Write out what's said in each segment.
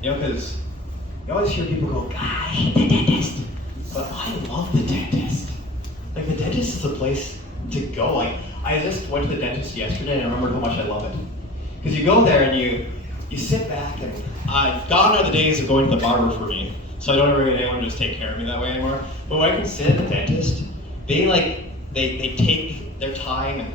Because you always hear people go, God, I hate the dentist. But I love the dentist. Like, the dentist is a place to go. Like, I just went to the dentist yesterday and I remembered how much I love it. Because you go there and you sit back, and gone are the days of going to the barber for me. So I don't ever get anyone to just take care of me that way anymore. But when I can sit at the dentist, they take their time and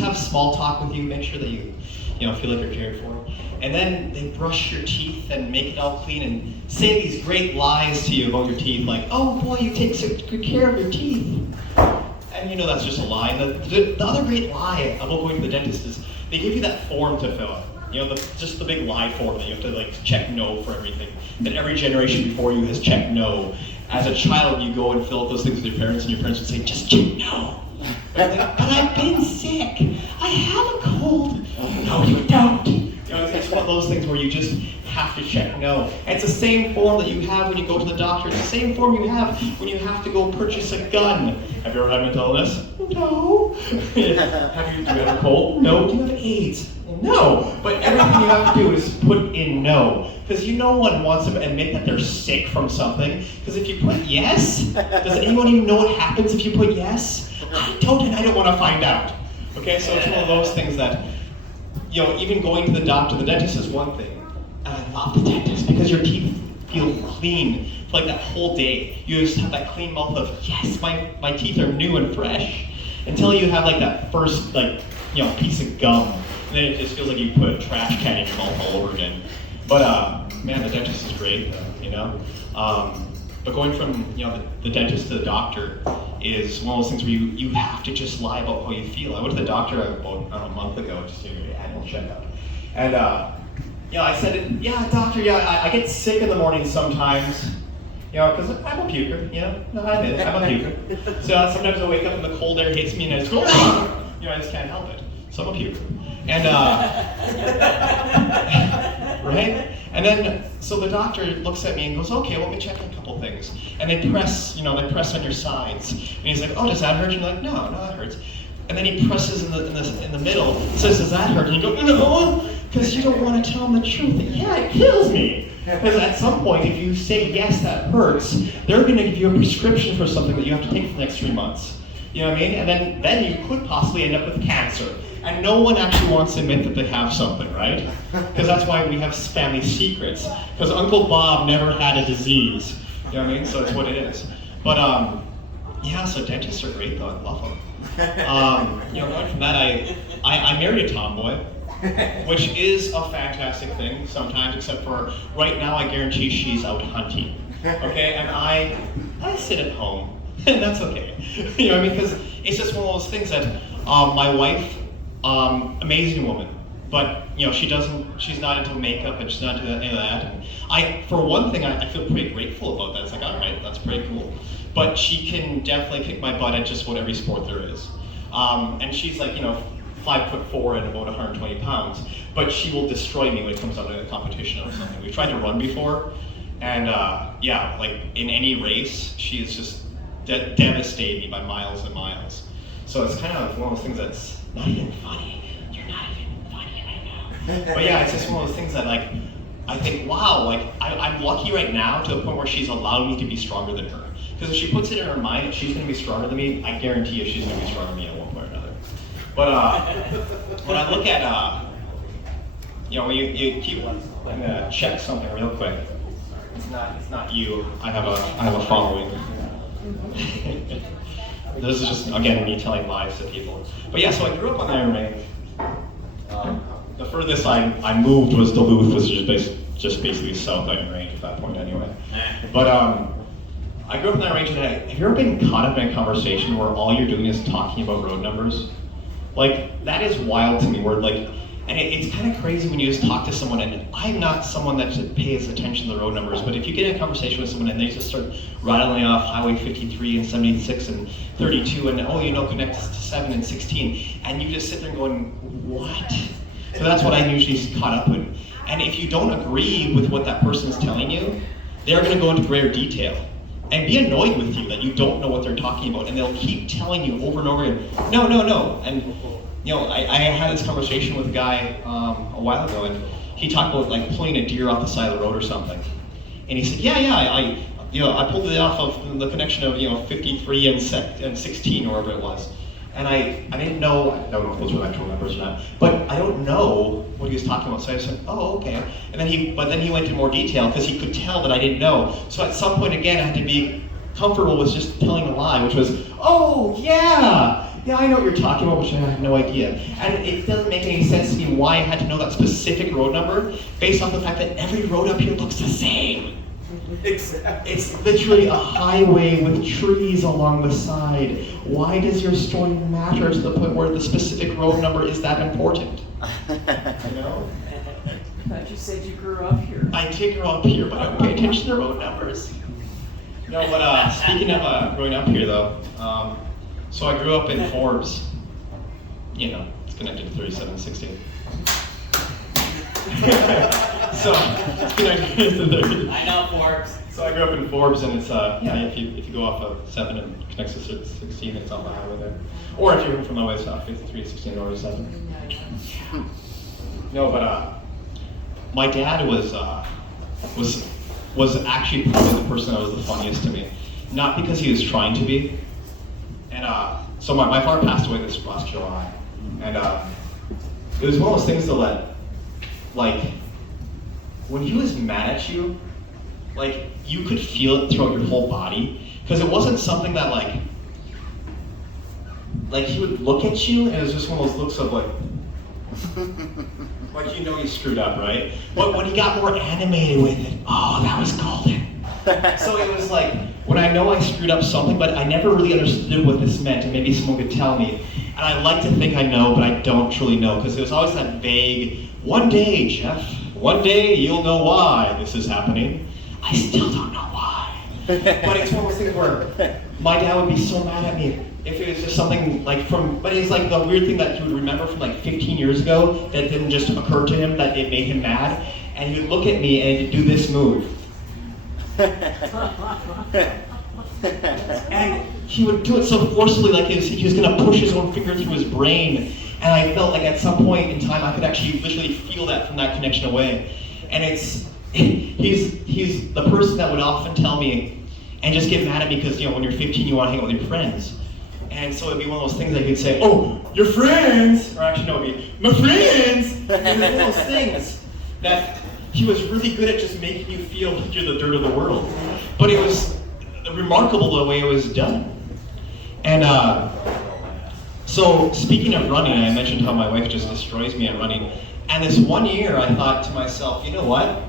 have small talk with you, make sure that you feel like you're cared for. And then they brush your teeth and make it all clean and say these great lies to you about your teeth, like, oh boy, you take such good care of your teeth. And that's just a lie. And the other great lie about going to the dentist is they give you that form to fill out. Just the big lie form that you have to check no for everything. That every generation before you has checked no. As a child, you go and fill out those things with your parents, and your parents would say, just check no. But I've been sick. I have a cold. No, you don't. It's one of those things where you just have to check no. And it's the same form that you have when you go to the doctor. It's the same form you have when you have to go purchase a gun. Have you ever had mental illness? No. Do you have a cold? No. Do you have AIDS? No. But everything you have to do is put in no. Because no one wants to admit that they're sick from something. Because if you put yes, does anyone even know what happens if you put yes? I don't, and I don't want to find out. Okay, so it's one of those things that, even going to the doctor, the dentist is one thing. And I love the dentist because your teeth feel clean for that whole day. You just have that clean mouth of, yes, my teeth are new and fresh. Until you have that first piece of gum. And then it just feels like you put a trash can in your mouth all over again. But man, the dentist is great, But going from the dentist to the doctor is one of those things where you have to just lie about how you feel. I went to the doctor about a month ago just to do your annual checkup, and I said, doctor, I get sick in the morning sometimes, because I'm a puker, no, I admit it, I'm a puker. So sometimes I wake up and the cold air hits me and I just go, I just can't help it. So I'm a puker, and right. And then, so the doctor looks at me and goes, okay, well, let me check a couple things. And they press on your sides. And he's like, oh, does that hurt? And you're like, no, that hurts. And then he presses in the middle, says, does that hurt? And you go, no, because you don't want to tell him the truth. Yeah, it kills me. Because at some point, if you say, yes, that hurts, they're going to give you a prescription for something that you have to take for the next 3 months. You know what I mean? And then you could possibly end up with cancer. And no one actually wants to admit that they have something, right? Because that's why we have family secrets. Because Uncle Bob never had a disease. You know what I mean? So it's what it is. But so dentists are great though. I love them. Going from that, I married a tomboy, which is a fantastic thing sometimes, except for right now I guarantee she's out hunting. Okay? And I sit at home, and that's okay. You know what I mean? Because it's just one of those things that my wife, amazing woman, but she's not into makeup and she's not into any of that. And for one thing, I feel pretty grateful about that. It's like, all right, that's pretty cool. But she can definitely kick my butt at just about every sport there is. And she's 5'4" and about 120 pounds, but she will destroy me when it comes down to a competition or something. We've tried to run before, and in any race, she has just devastated me by miles and miles. So it's kind of one of those things that's not even funny. You're not even funny right now. But yeah, it's just one of those things that I think, wow, I'm lucky right now to the point where she's allowed me to be stronger than her. Because if she puts it in her mind that she's going to be stronger than me, I guarantee you she's going to be stronger than me at one point or another. But when I look at, when you keep, I'm going to check something real quick. It's not you. I have a following. This is just, again, me telling lies to people. But yeah, so I grew up on Iron Range. The furthest I moved was Duluth, was just basically South Iron Range at that point anyway. But I grew up in Iron Range, and have you ever been caught up in a conversation where all you're doing is talking about road numbers? That is wild to me, and it's kind of crazy when you just talk to someone, and I'm not someone that pays attention to the road numbers, but if you get in a conversation with someone and they just start rattling off Highway 53 and 76 and 32 and, connect to 7 and 16, and you just sit there going, what? So that's what I'm usually caught up with. And if you don't agree with what that person is telling you, they're going to go into greater detail and be annoyed with you that you don't know what they're talking about, and they'll keep telling you over and over again, no. And I had this conversation with a guy a while ago, and he talked about like pulling a deer off the side of the road or something. And he said, I pulled it off of the connection of 53 and 16 or whatever it was. And I don't know if those were actual numbers or not, but I don't know what he was talking about. So I said, oh, okay. And then he went into more detail because he could tell that I didn't know. So at some point again, I had to be comfortable with just telling a lie, which was, oh yeah, I know what you're talking about, which I had no idea. And it doesn't make any sense to me why I had to know that specific road number based off the fact that every road up here looks the same. Exactly. It's literally a highway with trees along the side. Why does your story matter to the point where the specific road number is that important? You know? I thought you said you grew up here. I did grow up here, but I don't pay attention to the road numbers. No, but speaking of growing up here though, so I grew up in Forbes. It's connected to 3760. So, I know Forbes. So I grew up in Forbes, and it's if you go off of 7 and connects to 16, it's on the highway there. Or if you're from the way south, 53 to 16 or 7. No, but my dad was actually probably the person that was the funniest to me. Not because he was trying to be. And so my father passed away this last July. And it was one of those things that when he was mad at you, you could feel it throughout your whole body. Because it wasn't something that he would look at you and it was just one of those looks of you screwed up, right? But when he got more animated with it, oh, that was golden. So it was when I know I screwed up something, but I never really understood what this meant, and maybe someone could tell me. And I like to think I know, but I don't truly know, because it was always that vague, one day, Jeff, one day you'll know why this is happening. I still don't know why. But it's one of those things where my dad would be so mad at me if it was just something but it's the weird thing that he would remember from 15 years ago that didn't just occur to him, that it made him mad. And he would look at me and he'd do this move. And he would do it so forcefully, he was going to push his own finger through his brain. And I felt like at some point in time I could actually literally feel that from that connection away. And he's the person that would often tell me and just get mad at me because when you're 15 you want to hang out with your friends. And so it'd be one of those things that he'd say, oh, your friends! Or actually no, it'd be, my friends! And it was one of those things that he was really good at just making you feel like you're the dirt of the world. But it was remarkable the way it was done. And so speaking of running, I mentioned how my wife just destroys me at running. And this one year I thought to myself, you know what?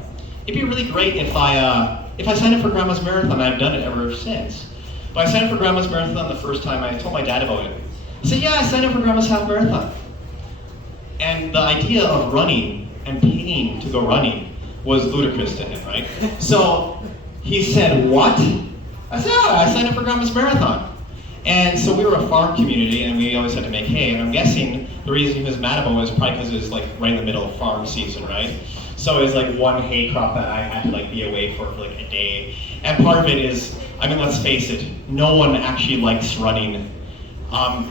It'd be really great if I signed up for Grandma's Marathon. I've done it ever since. But I signed up for Grandma's Marathon the first time. I told my dad about it. He said, yeah, I signed up for Grandma's Half Marathon. And the idea of running and paying to go running was ludicrous to him, right? So he said, what? I said, yeah, I signed up for Grandma's Marathon. And so we were a farm community and we always had to make hay. And I'm guessing the reason he was mad about it was probably because it was right in the middle of farm season, right? So it was one hay crop that I had to be away for a day. And part of it is, let's face it, no one actually likes running.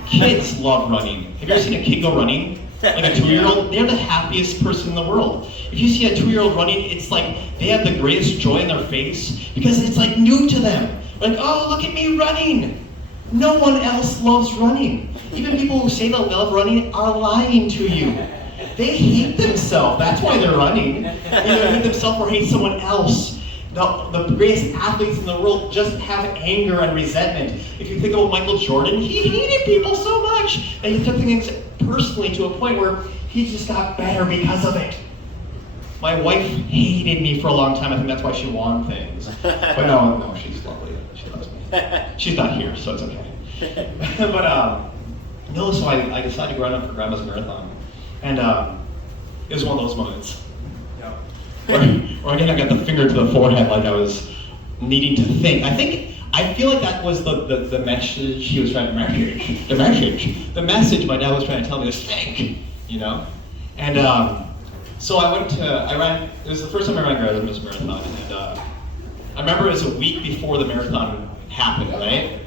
Kids love running. Have you ever seen a kid go running? Like a 2-year-old? They're the happiest person in the world. If you see a 2-year-old running, it's they have the greatest joy in their face because it's new to them. Oh, look at me running. No one else loves running. Even people who say they love running are lying to you. They hate themselves. That's why they're running. Either hate themselves or hate someone else. The greatest athletes in the world just have anger and resentment. If you think about Michael Jordan, he hated people so much and he took things personally to a point where he just got better because of it. My wife hated me for a long time. I think that's why she won things. But no, she's lovely. She loves me. She's not here, so it's okay. But no, so I decided to run up for Grandma's Marathon. And it was one of those moments. Or again, I got the finger to the forehead like I was needing to think. I feel like that was the message he was trying to message. The message my dad was trying to tell me was think, And so I ran, it was the first time I ran Grandma's Marathon, and I remember it was a week before the marathon happened, right?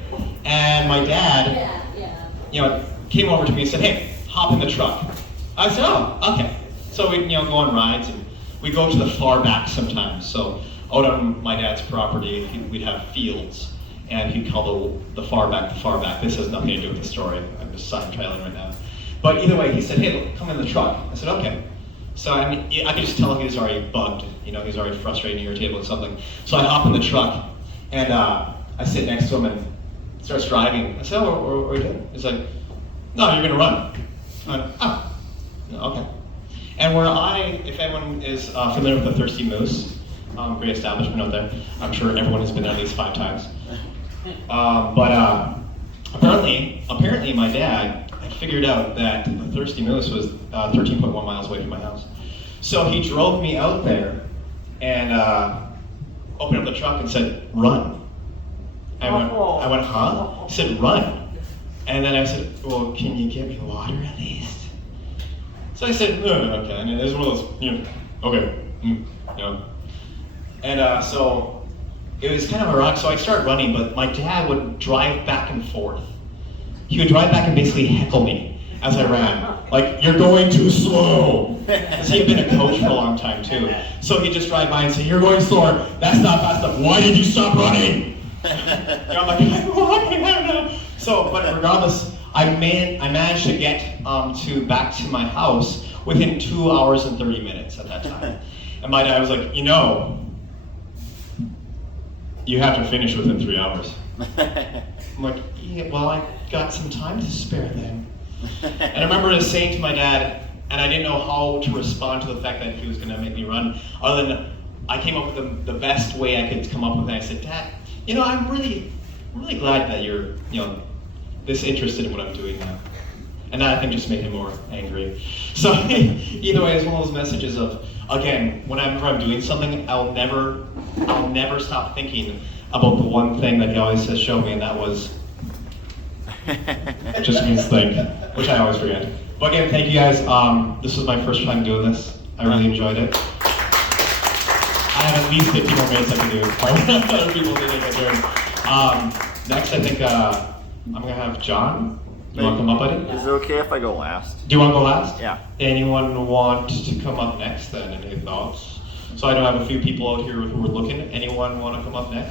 And my dad, came over to me and said, hey, hop in the truck. I said, oh, okay. So we, go on rides, and we go to the far back sometimes. So out on my dad's property, we'd have fields, and he'd call the far back the far back. This has nothing to do with the story. I'm just sidetrailing right now. But either way, he said, "Hey, look, come in the truck." I said, "Okay." So I mean, I could just tell he was already bugged. You know, he was already frustrated and irritated with something. So I hop in the truck, and I sit next to him and starts driving. I said, "Oh, what are you doing?" He's like, "No, you're gonna run." I went, "Oh, okay." And if anyone is familiar with the Thirsty Moose, great establishment out there. I'm sure everyone has been there at least 5 times. But apparently my dad had figured out that the Thirsty Moose was 13.1 miles away from my house. So he drove me out there and opened up the truck and said, "Run." I went, "Huh?" He said, "Run." And then I said, "Well, can you get me water at least?" So I said, "No, okay." And it was one of those, okay, And so it was kind of ironic. So I started running, but my dad would drive back and forth. He would drive back and basically heckle me as I ran. Like, "You're going too slow." Because he had been a coach for a long time too. So he'd just drive by and say, "You're going slower. That's not fast enough. Why did you stop running?" I'm like, "I'm walking, I don't know." So, but regardless, I managed to get back to my house within 2 hours and 30 minutes at that time. And my dad was like, "You have to finish within 3 hours." I'm like, "Yeah, well, I got some time to spare then." And I remember saying to my dad, and I didn't know how to respond to the fact that he was going to make me run, other than I came up with the best way I could come up with it. I said, "Dad, I'm really glad that you're, this interested in what I'm doing now." And that, I think, just made him more angry. So either way, it's one of those messages of, again, whenever I'm doing something, I'll never stop thinking about the one thing that he always says, "Show me," and that was, it just means think, which I always forget. But again, thank you guys. This was my first time doing this. I really enjoyed it. I have at least 50 more minutes I can do. Other people didn't get their turn. Next, I think I'm gonna have John. You want to come up, buddy? Is it okay if I go last? Do you want to go last? Yeah. Anyone want to come up next then? Any thoughts? So I know I have a few people out here who are looking. Anyone want to come up next?